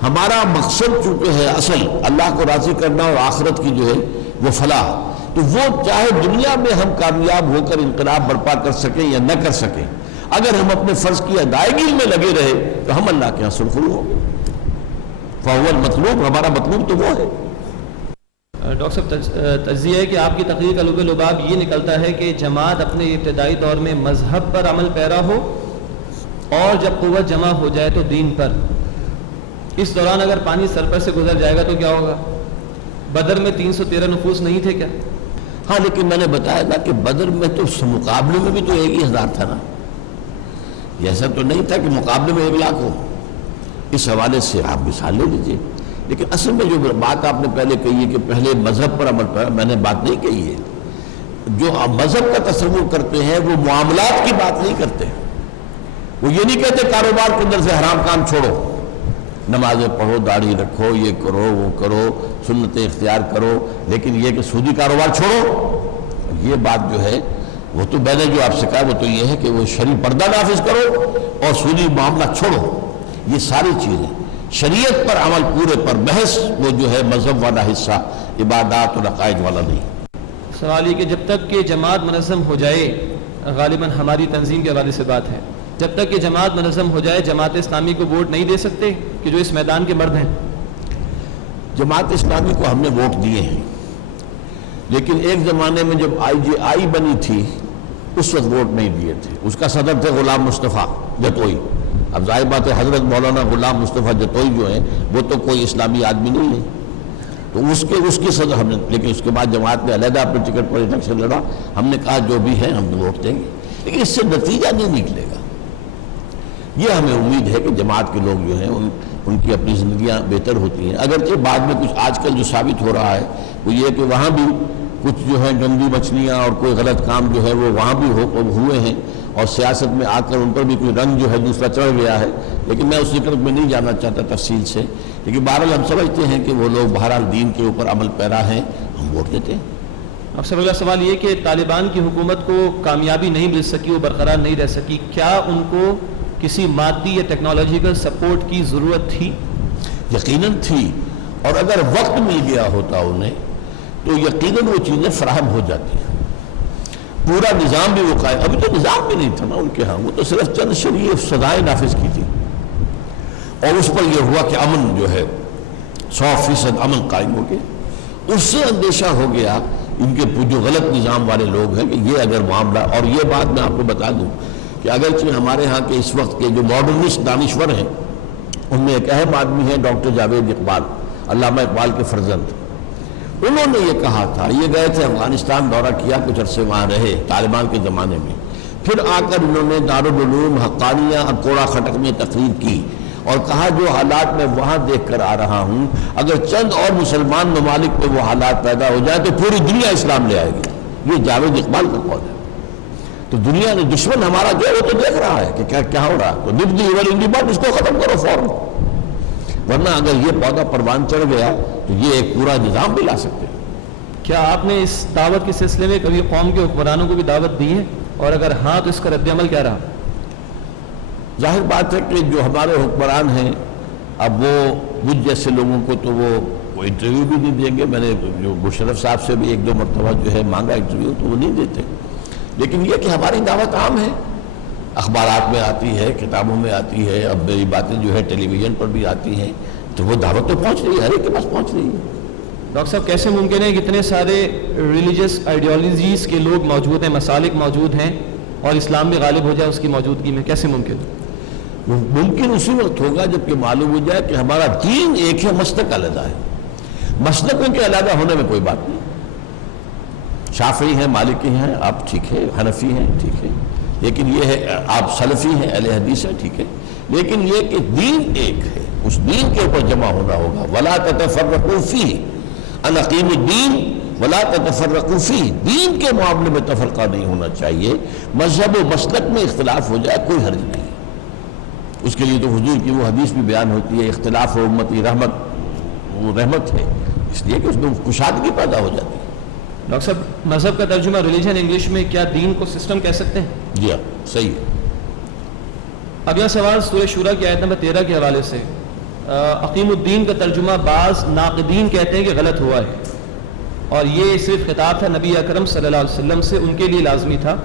ہمارا مقصد چونکہ ہے اصل اللہ کو راضی کرنا اور آخرت کی جو ہے وہ فلاح، تو وہ چاہے دنیا میں ہم کامیاب ہو کر انقلاب برپا کر سکیں یا نہ کر سکیں، اگر ہم اپنے فرض کی ادائیگی میں لگے رہے تو ہم اللہ کے یہاں سرخرو ہوں گے۔ فاول مطلوب، ہمارا مطلوب تو وہ ہے۔ ڈاکٹر صاحب تجزیہ ہے کہ آپ کی تقریر کا لب لباب یہ نکلتا ہے کہ جماعت اپنے ابتدائی دور میں مذہب پر عمل پیرا ہو، اور جب قوت جمع ہو جائے تو دین پر۔ اس دوران اگر پانی سر پر سے گزر جائے گا تو کیا ہوگا؟ بدر میں 313 نفوس نہیں تھے کیا؟ ہاں لیکن میں نے بتایا تھا کہ بدر میں تو مقابلے میں بھی تو 1,000 تھا نا، ایسا تو نہیں تھا کہ مقابلے میں 1,00,000 ہو۔ اس حوالے سے آپ مثال لے لیجیے، لیکن اصل میں جو بات آپ نے پہلے کہی ہے کہ پہلے مذہب پر عمل پر، میں نے بات نہیں کہی ہے۔ جو مذہب کا تصور کرتے ہیں وہ معاملات کی بات نہیں کرتے، وہ یہ نہیں کہتے کاروبار کے اندر سے حرام کام چھوڑو، نمازیں پڑھو، داڑھی رکھو، یہ کرو وہ کرو، سنتیں اختیار کرو، لیکن یہ کہ سودی کاروبار چھوڑو، یہ بات جو ہے وہ تو میں نے جو آپ سے کہا وہ تو یہ ہے کہ وہ شرعی پردہ نافذ کرو اور سودی معاملہ چھوڑو۔ یہ ساری چیزیں شریعت پر عمل پورے پر بحث، وہ جو ہے مذہب والا حصہ، عبادات اور عقائد والا نہیں۔ سوال یہ کہ جب تک کہ جماعت منظم ہو جائے، غالباً ہماری تنظیم کے حوالے سے بات ہے، جب تک کہ جماعت منظم ہو جائے جماعت اسلامی کو ووٹ نہیں دے سکتے کہ جو اس میدان کے مرد ہیں؟ جماعت اسلامی کو ہم نے ووٹ دیے ہیں، لیکن ایک زمانے میں جب IGI بنی تھی اس وقت ووٹ نہیں دیے تھے، اس کا صدر تھے غلام مصطفیٰ جتوئی۔ اب ظاہر بات ہے حضرت مولانا غلام مصطفیٰ جتوئی جو ہیں وہ تو کوئی اسلامی آدمی نہیں ہے، تو اس کی صدر ہم نے، لیکن اس کے بعد جماعت نے علیحدہ اپنے ٹکٹ پر الیکشن لڑا، ہم نے کہا جو بھی ہے ہم ووٹ دیں گے، لیکن اس سے نتیجہ نہیں نکلے گا۔ یہ ہمیں امید ہے کہ جماعت کے لوگ جو ہیں ان کی اپنی زندگیاں بہتر ہوتی ہیں، اگرچہ بعد میں کچھ آج کل جو ثابت ہو رہا ہے وہ یہ کہ وہاں بھی کچھ جو ہے جنگلی مچھلیاں اور کوئی غلط کام جو ہے وہ وہاں بھی ہوئے ہیں، اور سیاست میں آ کر ان پر بھی کوئی رنگ جو ہے دوسرا چڑھ گیا ہے، لیکن میں اس ذکر میں نہیں جانا چاہتا تفصیل سے، لیکن بہرحال ہم سمجھتے ہیں کہ وہ لوگ بہرحال دین کے اوپر عمل پیرا ہیں، ہم ووٹ دیتے ہیں۔ اب سب اگلا سوال یہ کہ طالبان کی حکومت کو کامیابی نہیں مل سکی، وہ برقرار نہیں رہ سکی، کیا ان کو کسی مادی یا ٹیکنالوجیکل سپورٹ کی ضرورت تھی؟ یقیناً تھی، اور اگر وقت مل گیا ہوتا انہیں تو یقیناً وہ چیزیں فراہم ہو جاتی ہیں، پورا نظام بھی وہ قائم، ابھی تو نظام بھی نہیں تھا نا ان کے ہاں، وہ تو صرف چند شریف سزائیں نافذ کی تھی، اور اس پر یہ ہوا کہ امن جو ہے 100% امن قائم ہو گیا۔ اس سے اندیشہ ہو گیا ان کے جو غلط نظام والے لوگ ہیں کہ یہ اگر معاملہ، اور یہ بات میں آپ کو بتا دوں کہ اگرچہ ہمارے ہاں کے اس وقت کے جو ماڈرنسٹ دانشور ہیں ان میں ایک اہم آدمی ہے ڈاکٹر جاوید اقبال، علامہ اقبال کے فرزند، انہوں نے یہ کہا تھا، یہ گئے تھے افغانستان دورہ کیا، کچھ عرصے وہاں رہے طالبان کے زمانے میں، پھر آ کر انہوں نے دارالعلوم حقانیہ اور کوڑا خٹک میں تقریر کی، اور کہا جو حالات میں وہاں دیکھ کر آ رہا ہوں اگر چند اور مسلمان ممالک میں وہ حالات پیدا ہو جائیں تو پوری دنیا اسلام لے آئے گی. یہ جاوید اقبال کا قول ہے. تو دنیا نے دشمن ہمارا جو ہے وہ تو دیکھ رہا ہے کہ کیا ہو رہا ہے, تو نبدی ایول بات اس کو ختم کرو فوراً, ورنہ اگر یہ پودا پروان چڑھ گیا تو یہ ایک پورا نظام بھی لا سکتے ہیں. کیا آپ نے اس دعوت کے سلسلے میں کبھی قوم کے حکمرانوں کو بھی دعوت دی ہے, اور اگر ہاں تو اس کا رد عمل کیا رہا؟ ظاہر بات ہے کہ جو ہمارے حکمران ہیں اب وہ مجھ جیسے لوگوں کو تو وہ انٹرویو بھی نہیں دیں گے. میں نے جو مشرف صاحب سے بھی 1-2 مرتبہ جو ہے مانگا انٹرویو, تو وہ نہیں دیتے. لیکن یہ کہ ہماری دعوت عام ہے, اخبارات میں آتی ہے, کتابوں میں آتی ہے, اب میری باتیں جو ہے ٹیلی ویژن پر بھی آتی ہیں, تو وہ دعوت تو پہنچ رہی ہے, ہر ایک کے پاس پہنچ رہی ہے. ڈاکٹر صاحب کیسے ممکن ہے کہ اتنے سارے ریلیجس آئیڈیالوجیز کے لوگ موجود ہیں, مسالک موجود ہیں, اور اسلام بھی غالب ہو جائے اس کی موجودگی میں؟ کیسے ممکن؟ ممکن اسی وقت ہوگا جب کہ معلوم ہو جائے کہ ہمارا دین ایک ہے, مسلک علیحدہ ہے. مسلکوں کے علیحدہ ہونے میں کوئی بات نہیں. شافعی ہیں, مالکی ہیں, آپ ٹھیک ہے, حنفی ہیں, ٹھیک ہے, لیکن یہ ہے آپ سلفی ہیں, اہل حدیث ہیں, ٹھیک ہے, لیکن یہ کہ دین ایک ہے, اس دین کے اوپر جمع ہونا ہوگا. وَلَا تَتَفَرَّقُوا فِيهِ أَنْ أَقِيمُوا الدِّينَ وَلَا تَتَفَرَّقُوا فِيهِ. دین کے معاملے میں تفرقہ نہیں ہونا چاہیے. مذہب و مسلک میں اختلاف ہو جائے کوئی حرج نہیں. اس کے لیے تو حضور کی وہ حدیث بھی بیان ہوتی ہے, اختلاف و امتی رحمت, وہ رحمت ہے, اس لیے کہ اس میں کشادگی پیدا ہو جاتی ہے. ڈاکٹر صاحب مذہب کا ترجمہ ریلیجن انگلش میں, کیا دین کو سسٹم کہہ سکتے ہیں؟ جی ہاں, صحیح ہے. اگلا سوال سورہ شورى کی آیت نمبر 13 کے حوالے سے. اقیم الدین کا ترجمہ بعض ناقدین کہتے ہیں کہ غلط ہوا ہے, اور یہ صرف خطاب تھا نبی اکرم صلی اللہ علیہ وسلم سے, ان کے لیے لازمی تھا.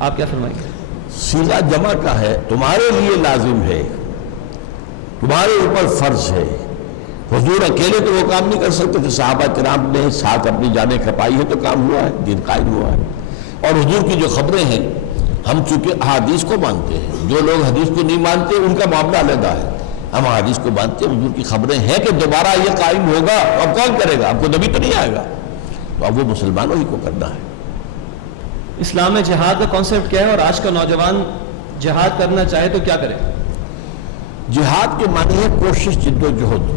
آپ کیا فرمائیں گے؟ سیدھا جمع کا ہے, تمہارے لیے لازم ہے, تمہارے اوپر فرض ہے. حضور اکیلے تو وہ کام نہیں کر سکتے تھے, صحابہ کرام نے ساتھ اپنی جانیں کھپائی ہے تو کام ہوا ہے, دین قائم ہوا ہے. اور حضور کی جو خبریں ہیں, ہم چونکہ حدیث کو مانتے ہیں, جو لوگ حدیث کو نہیں مانتے ان کا معاملہ علیحدہ ہے. ہم حدیث کو مانتے ہیں, حضور کی خبریں ہیں کہ دوبارہ یہ قائم ہوگا, اب کون کرے گا, اب کو نبی تو نہیں آئے گا, تو اب وہ مسلمانوں ہی کو کرنا ہے. اسلام میں جہاد کا کانسیپٹ کیا ہے, اور آج کا نوجوان جہاد کرنا چاہے تو کیا کرے؟ جہاد کے معنی ہے کوشش, جد و جہد.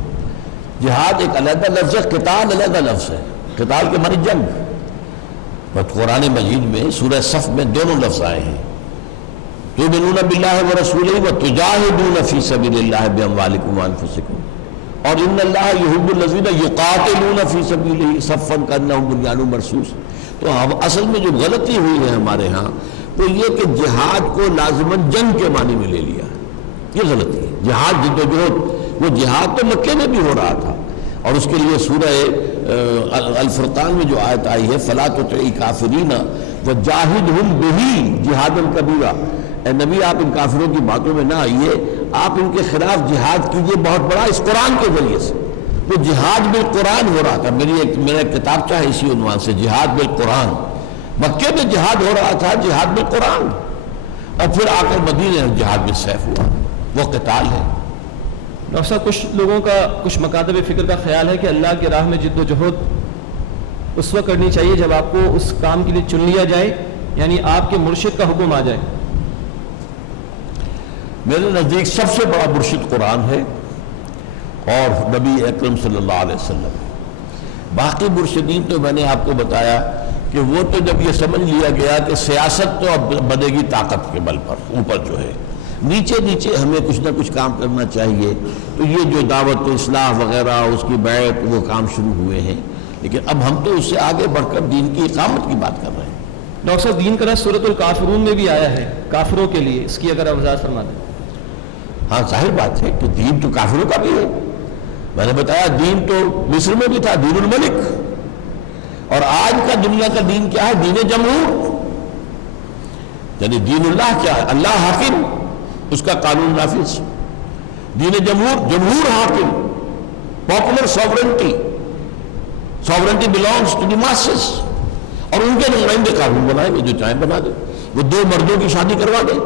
جہاد ایک علیحدہ لفظ ہے, قتال علیحدہ لفظ ہے. قتال کے معنی جنگ. اور قرآن مجید میں سورہ صف میں دونوں لفظ آئے ہیں, تؤمنون باللہ ورسولہ وتجاہدون فی سبیل اللہ باموالکم وانفسکم, اور ان اللہ یحب الذین یقاتلون فی سبیلہ صفا کانہم بنیان مرصوص. تو اصل میں جو غلطی ہوئی ہے ہمارے ہاں وہ یہ کہ جہاد کو لازماً جنگ کے معنی میں لے لیا, یہ غلطی ہے. جہاد جد و جہد, وہ جہاد تو مکے میں بھی ہو رہا تھا, اور اس کے لیے سورہ الفرقان میں جو آیت آئی ہے فَلَا تُطِعِ الْكَافِرِينَ وَجَاهِدْهُمْ بِهِ جِهَادًا كَبِيرًا. اے نبی آپ ان کافروں کی باتوں میں نہ آئیے, آپ ان کے خلاف جہاد کیجئے بہت بڑا, اس قرآن کے ذریعے سے. وہ جہاد بالقرآن ہو رہا تھا. میرا ایک کتاب چاہے اسی عنوان سے, جہاد بالقرآن. مکے میں جہاد ہو رہا تھا, جہاد بالقرآن, اور پھر آ کر مدینے میں جہاد بالسیف ہوا, وہ قتال ہے. ڈاکٹر صاحب کچھ لوگوں کا, کچھ مکاتب فکر کا خیال ہے کہ اللہ کی راہ میں جد و جہد اس وقت کرنی چاہیے جب آپ کو اس کام کے لیے چن لیا جائے, یعنی آپ کے مرشد کا حکم آ جائے. میرے نزدیک سب سے بڑا مرشد قرآن ہے اور نبی اکرم صلی اللہ علیہ وسلم. باقی مرشدین تو میں نے آپ کو بتایا کہ وہ تو جب یہ سمجھ لیا گیا کہ سیاست تو اب بنے گی طاقت کے بل پر, اوپر جو ہے نیچے نیچے ہمیں کچھ نہ کچھ کام کرنا چاہیے, تو یہ جو دعوت اصلاح وغیرہ اس کی بیعت وہ کام شروع ہوئے ہیں. لیکن اب ہم تو اس سے آگے بڑھ کر دین کی اقامت کی بات کر رہے ہیں. ڈاکٹر صاحب دین کا رس سورۃ الکافرون میں بھی آیا ہے کافروں کے لیے, اس کی اگر آپ وضاحت فرما دیں. ہاں ظاہر بات ہے کہ دین تو کافروں کا بھی ہے. میں نے بتایا دین تو مصر میں بھی تھا, دین الملک, اور آج کا دنیا کا دین کیا ہے, دین جمہور. یعنی دین اللہ کیا ہے, اللہ حاکم, اس کا قانون نافذ. دین جمہور, جمہور حاکم, popular sovereignty, sovereignty belongs to the masses, اور ان کے نمائندے قانون بنائیں گے, جو چاہیں بنا دیں. وہ 2 مردوں کی شادی کروا دیں,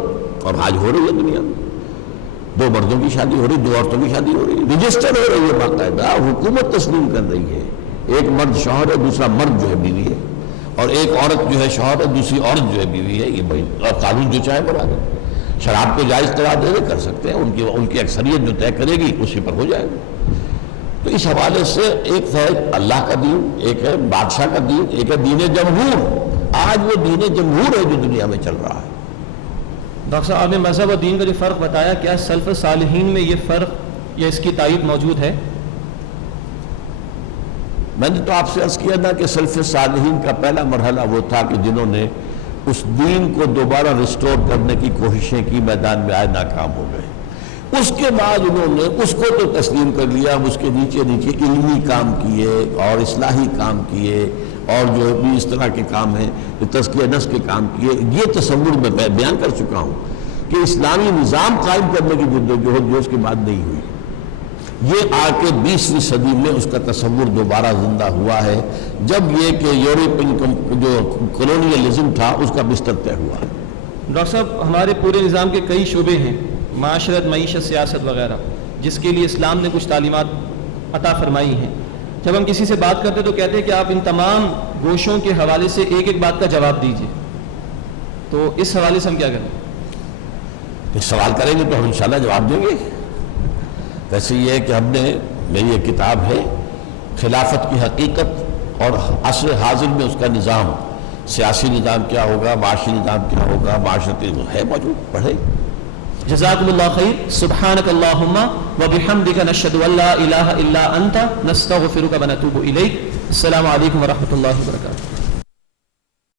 اور آج ہو رہی ہے دنیا میں 2 مردوں کی شادی ہو رہی, 2 عورتوں کی شادی ہو رہی, رجسٹر ہو رہی ہے باقاعدہ, حکومت تسلیم کر رہی ہے. ایک مرد شوہر ہے, دوسرا مرد جو ہے بیوی ہے, اور ایک عورت جو ہے شوہر ہے, دوسری عورت جو ہے بیوی ہے. یہ بھائی قانون جو چاہے بنا دیں. شراب کو جائز قرار دے کر سکتے ہیں، ان کی اکثریت جو طے کرے گی اسی پر ہو جائے گا۔ تو اس حوالے سے ایک ہے اللہ کا دین، ایک ہے بادشاہ کا دین، ایک ہے دین جمہور۔ آج وہ دین جمہور ہے جو دنیا میں چل رہا ہے۔ ڈاکٹر صاحب آپ نے مذہب اور دین کا جو فرق بتایا، کیا سلف صالحین میں یہ فرق یا اس کی تائید موجود ہے؟ میں نے تو آپ سے عرض کیا تھا کہ سلف صالحین کا پہلا مرحلہ وہ تھا کہ جنہوں نے اس دین کو دوبارہ ریسٹور کرنے کی کوششیں کی، میدان میں آئے ناکام ہو گئے۔ اس کے بعد انہوں نے اس کو تو تسلیم کر لیا، اس کے نیچے نیچے علمی کام کیے اور اصلاحی کام کیے اور جو بھی اس طرح کے کام ہیں، جو تزکیہ نفس کے کام کیے۔ یہ تصور میں بیان کر چکا ہوں کہ اسلامی نظام قائم کرنے کی جدوجہد جو اس کے بعد نہیں ہوئی، یہ آ کے 20ویں صدی میں اس کا تصور دوبارہ زندہ ہوا ہے، جب یہ کہ یورپین جو کولونیلزم تھا اس کا بستر طے ہوا ہے۔ ڈاکٹر صاحب ہمارے پورے نظام کے کئی شعبے ہیں، معاشرت، معیشت، سیاست وغیرہ، جس کے لیے اسلام نے کچھ تعلیمات عطا فرمائی ہیں۔ جب ہم کسی سے بات کرتے تو کہتے ہیں کہ آپ ان تمام گوشوں کے حوالے سے ایک ایک بات کا جواب دیجیے، تو اس حوالے سے ہم کیا کریں؟ سوال کریں گے تو ہم انشاءاللہ جواب دیں گے۔ ویسے یہ ہے کہ ہم نے، میری ایک کتاب ہے خلافت کی حقیقت اور عصر حاضر میں اس کا نظام، سیاسی نظام کیا ہوگا، معاشی نظام کیا ہوگا، معاشرتی ہے موجود، پڑھیں۔ جزاکم اللہ خیر۔ سبحانک اللہم وبحمدک نشہد ان لا الہ الا انت نستغفرک ونتوب الیک۔ السلام علیکم ورحمۃ اللہ وبرکاتہ۔